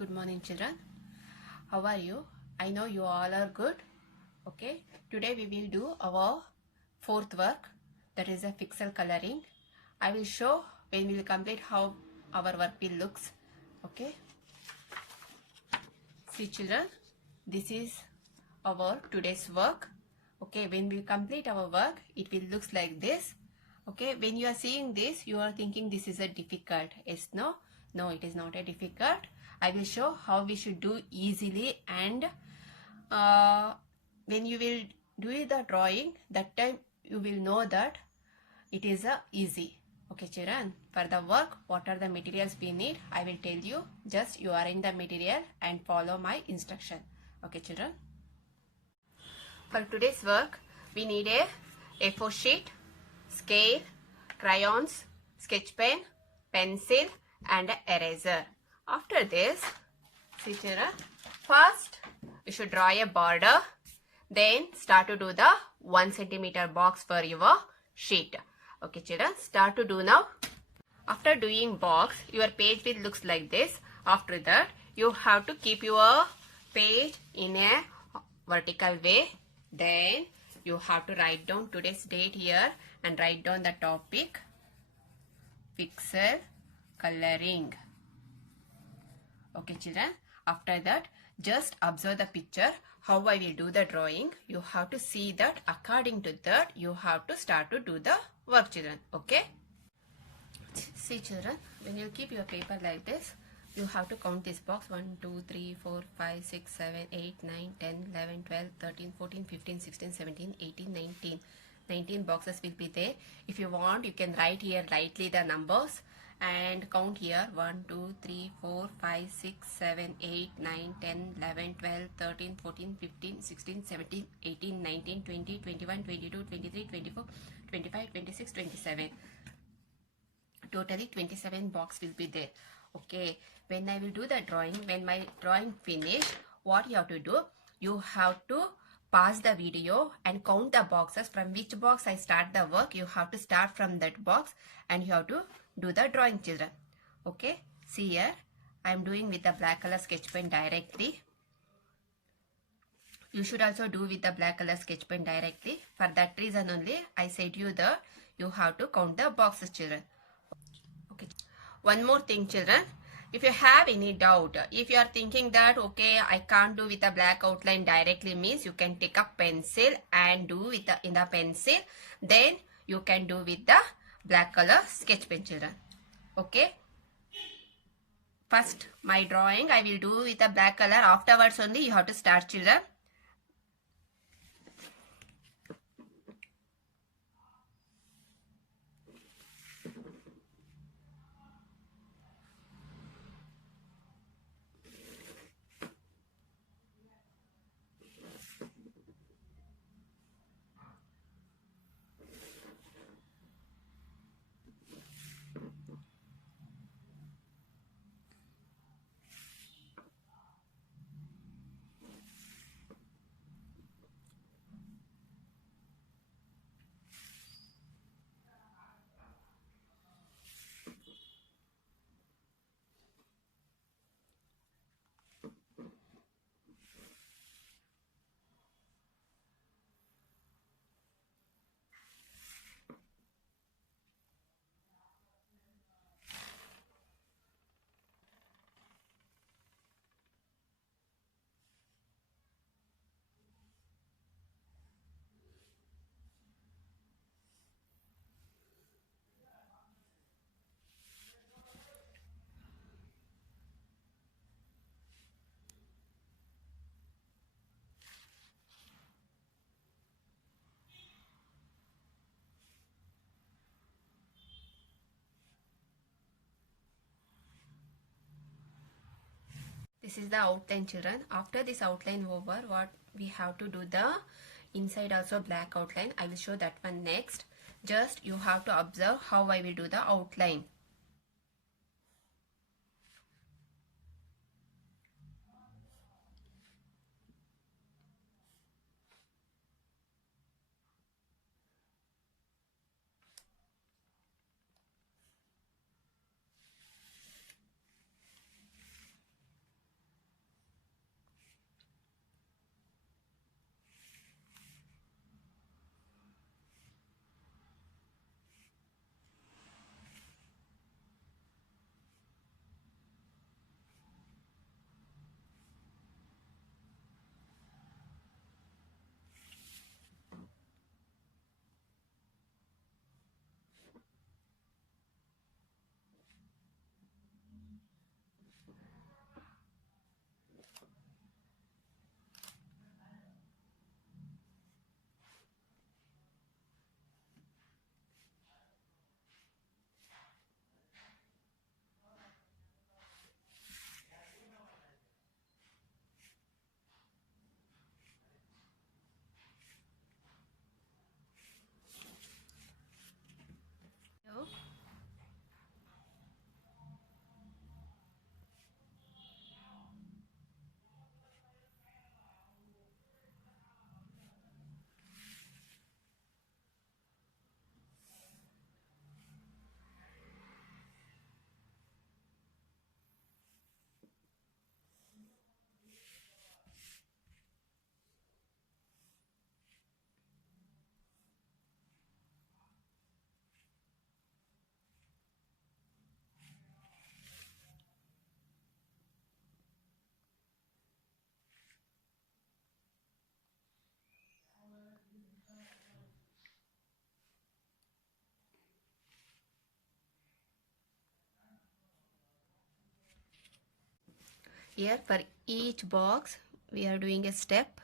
Good morning, children. How are you? I know you all are good. Okay. Today we will do our fourth work, that is a pixel coloring. I will show when we will complete how our work will looks. Okay. See, children, this is our today's work. Okay. When we complete our work, it will looks like this. Okay. When you are seeing this, you are thinking this is a difficult. Yes, no? No, it is not a difficult. I will show how we should do easily, and when you will do the drawing, that time you will know that it is easy. Okay, children, for the work, what are the materials we need? I will tell you. Just you arrange the material and follow my instruction. Okay, children. For today's work, we need a A4 sheet, scale, crayons, sketch pen, pencil, and eraser. After this, see, children, first you should draw a border, then start to do the 1 centimeter box for your sheet. Okay, children, start to do now. After doing box, your page will looks like this. After that, you have to keep your page in a vertical way. Then you have to write down today's date here and write down the topic, pixel coloring. Okay, children, after that, just observe the picture, how I will do the drawing. You have to see that. According to that, you have to start to do the work, children. Okay? See, children, when you keep your paper like this, you have to count this box. 1, 2, 3, 4, 5, 6, 7, 8, 9, 10, 11, 12, 13, 14, 15, 16, 17, 18, 19. 19 boxes will be there. If you want, you can write here lightly the numbers and count here. 1, 2, 3, 4, 5, 6, 7, 8, 9, 10, 11, 12, 13, 14, 15, 16, 17, 18, 19, 20, 21, 22, 23, 24, 25, 26, 27. Totally 27 box will be there. Okay, when I will do the drawing, when my drawing finish, what you have to do, you have to pause the video and count the boxes. From which box I start the work, you have to start from that box and you have to do the drawing, children. Okay, see here, I am doing with the black color sketch pen directly. You should also do with the black color sketch pen directly. For that reason only, I said you you have to count the boxes, children. Okay. One more thing, children. If you have any doubt, if you are thinking that, okay, I can't do with the black outline directly, means you can take a pencil and do with in the pencil. Then you can do with the black color sketch pen, children. Okay. First, my drawing I will do with the black color. Afterwards only you have to start, children. This is the outline, children. After this outline over, what we have to do, the inside also black outline. I will show that one next. Just you have to observe how I will do the outline. Here for each box we are doing a step.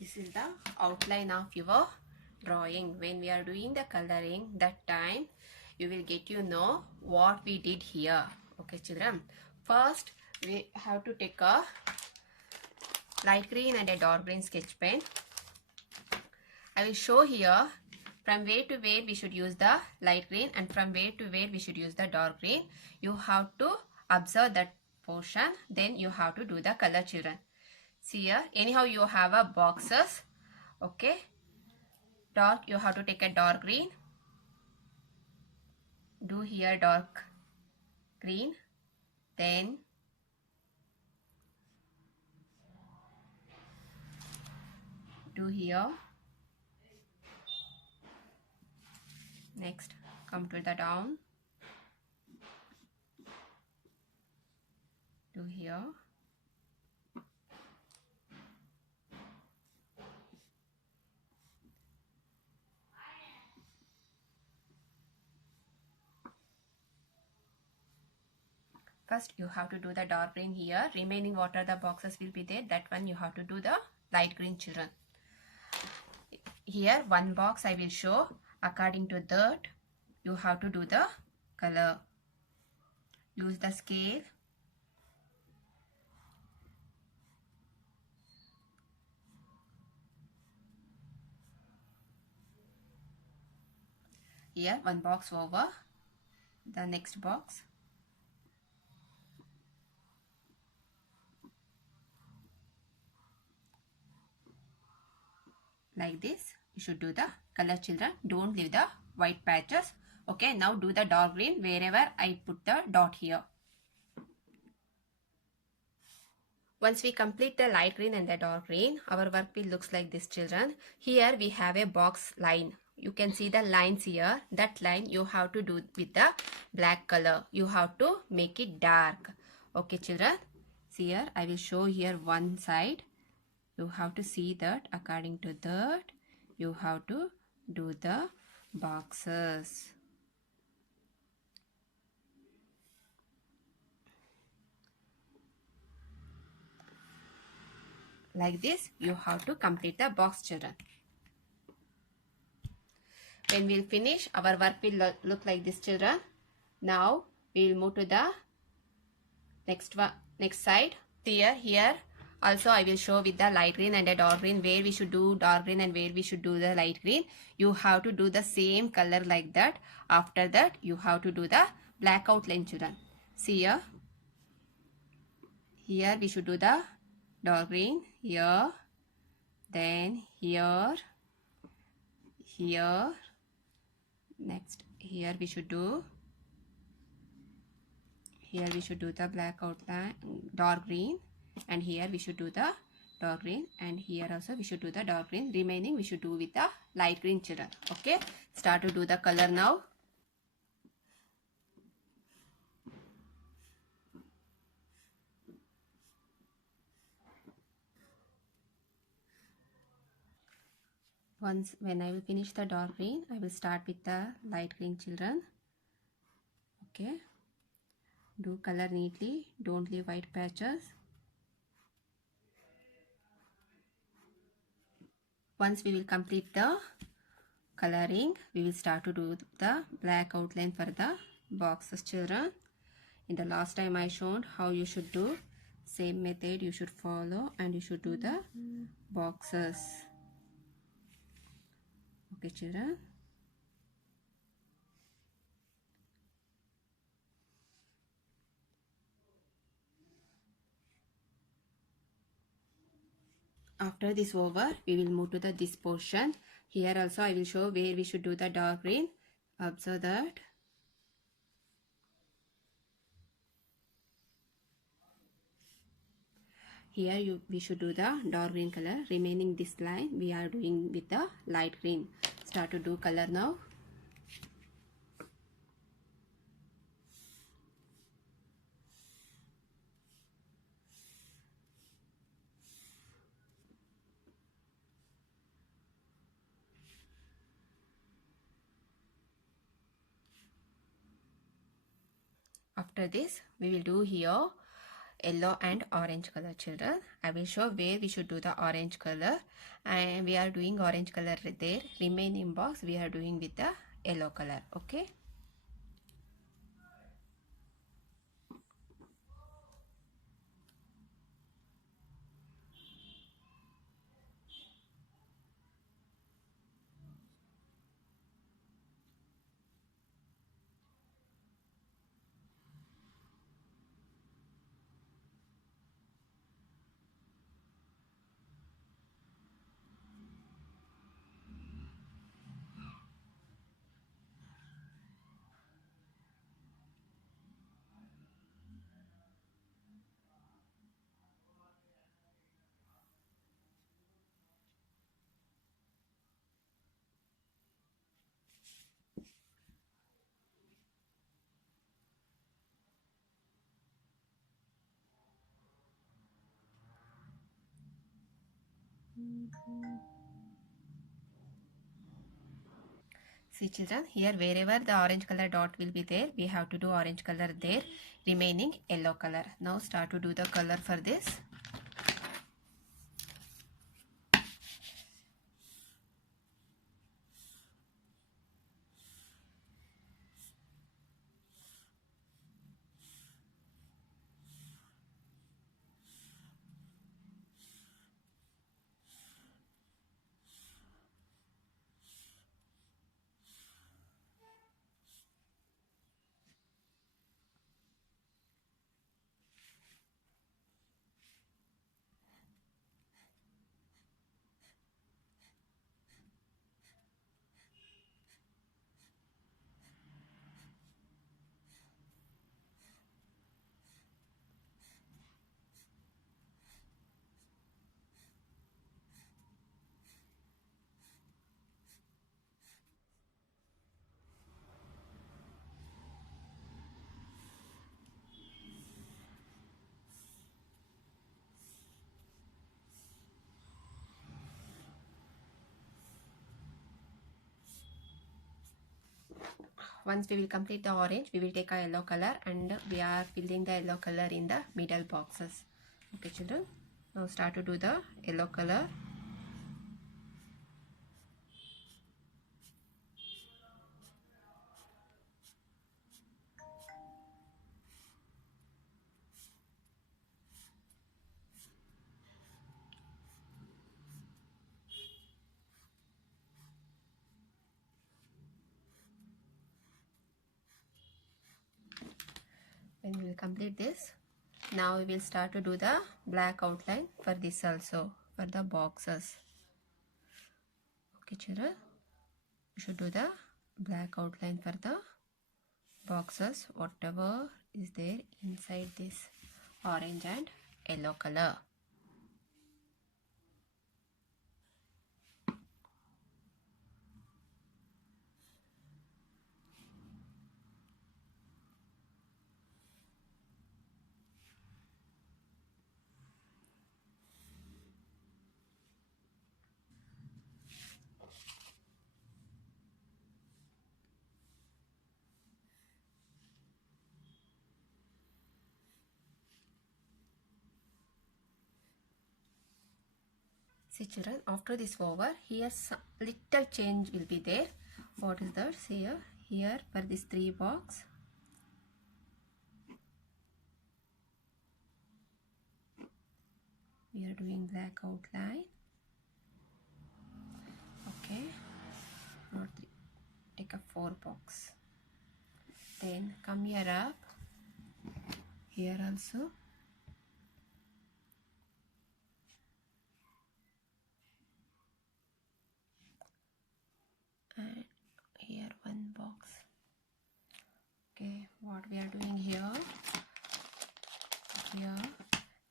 This is the outline of your drawing. When we are doing the coloring, that time you will get know what we did here. Okay children, first we have to take a light green and a dark green sketch pen. I will show here from where to where we should use the light green and from where to where we should use the dark green. You have to observe that portion, then you have to do the color children. See here, anyhow you have a boxes. Okay, dark, you have to take a dark green, do here dark green, then do here, next come to the down, do here, first you have to do the dark green here, remaining what are the boxes will be there, that one you have to do the light green children. Here one box I will show, according to that you have to do the color. Use the scale. Here one box over, the next box. Like this you should do the color children, don't leave the white patches. Okay, now do the dark green wherever I put the dot here. Once we complete the light green and the dark green, our work will looks like this children. Here we have a box line. You can see the lines here. That line you have to do with the black color. You have to make it dark. Okay children. See here, I will show here one side. You have to see that according to that you have to do the boxes. Like this you have to complete the box children. When we'll finish, our work will look like this children. Now we will move to the next side. Here also I will show with the light green and a dark green where we should do dark green and where we should do the light green. You have to do the same color like that. After that you have to do the black outline children. See here. Here we should do the dark green here, then here, next here we should do the black outline, dark green, and here we should do the dark green, and here also we should do the dark green. Remaining we should do with the light green children. Okay, start to do the color now. Once when I will finish the dark green, I will start with the light green children. Okay, do color neatly, don't leave white patches. Once we will complete the coloring, we will start to do the black outline for the boxes children. In the last time I showed how you should do, same method you should follow and you should do the boxes. Okay children. After this over, we will move to this portion. Here also I will show where we should do the dark green. Observe that. Here we should do the dark green color. Remaining this line we are doing with the light green. Start to do color now. After this, we will do here yellow and orange color, children. I will show where we should do the orange color, and we are doing orange color there. Remaining box we are doing with the yellow color. Okay. See children, here wherever the orange color dot will be there, we have to do orange color there. Remaining yellow color. Now start to do the color for this. Once we will complete the orange, we will take a yellow color and we are filling the yellow color in the middle boxes. Okay children, now start to do the yellow color. When we will complete this, now we will start to do the black outline for this also, for the boxes. Okay children, we should do the black outline for the boxes, whatever is there inside this orange and yellow color. See children, after this over, here some little change will be there. What is that? See here for this 3 box, we are doing black outline. Okay, not 3, take a 4 box. Then come here up, here also. we are doing here,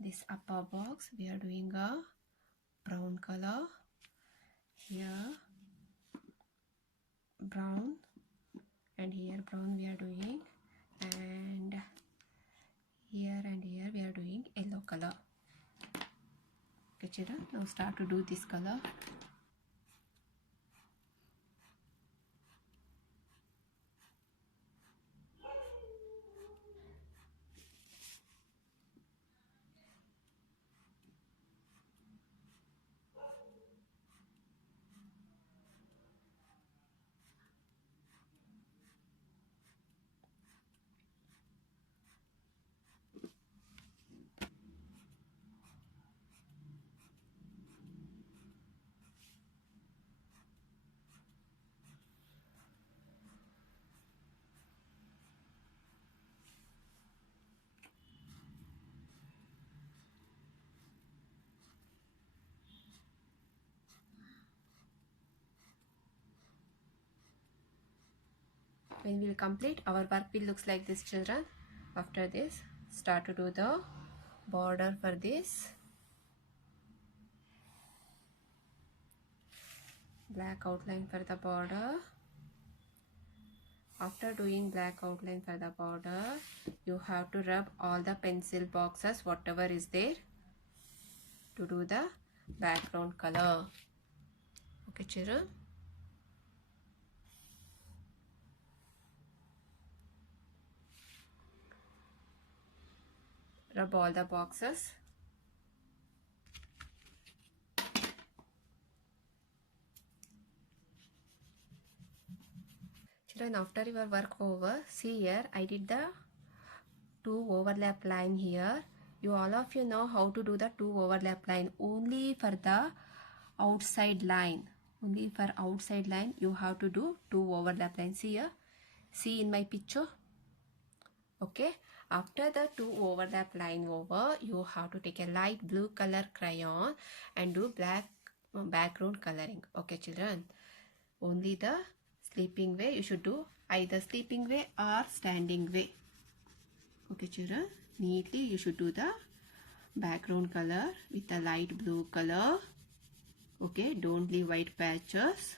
this upper box we are doing a brown color, here brown, and here brown we are doing, and here we are doing yellow color. Okay children, now start to do this color. When we will complete, our work will looks like this children. After this, start to do the border for this. Black outline for the border. After doing black outline for the border, you have to rub all the pencil boxes, whatever is there, to do the background color. Okay children. Rub all the boxes. Children, after your work over, see here, I did the 2 overlap line here. You all of you know how to do the 2 overlap line. Only for the outside line. Only for outside line you have to do 2 overlap lines. See here. See in my picture. Okay. After the 2 overlap line over, you have to take a light blue color crayon and do black background coloring. Okay children. Only the sleeping way you should do, either sleeping way or standing way. Okay children, neatly you should do the background color with a light blue color. Okay, don't leave white patches.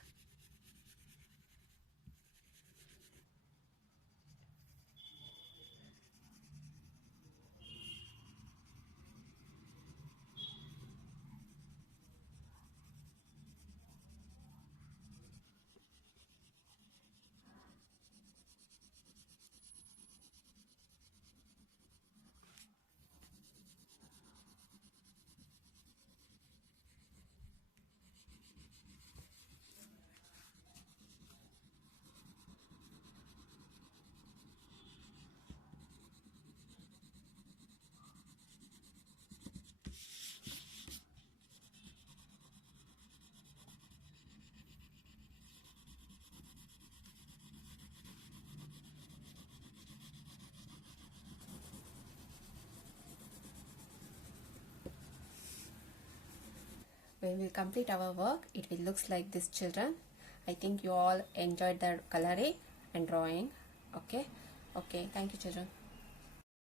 When we complete our work, it will looks like this children. I think you all enjoyed the coloring and drawing. Okay. Okay. Thank you children.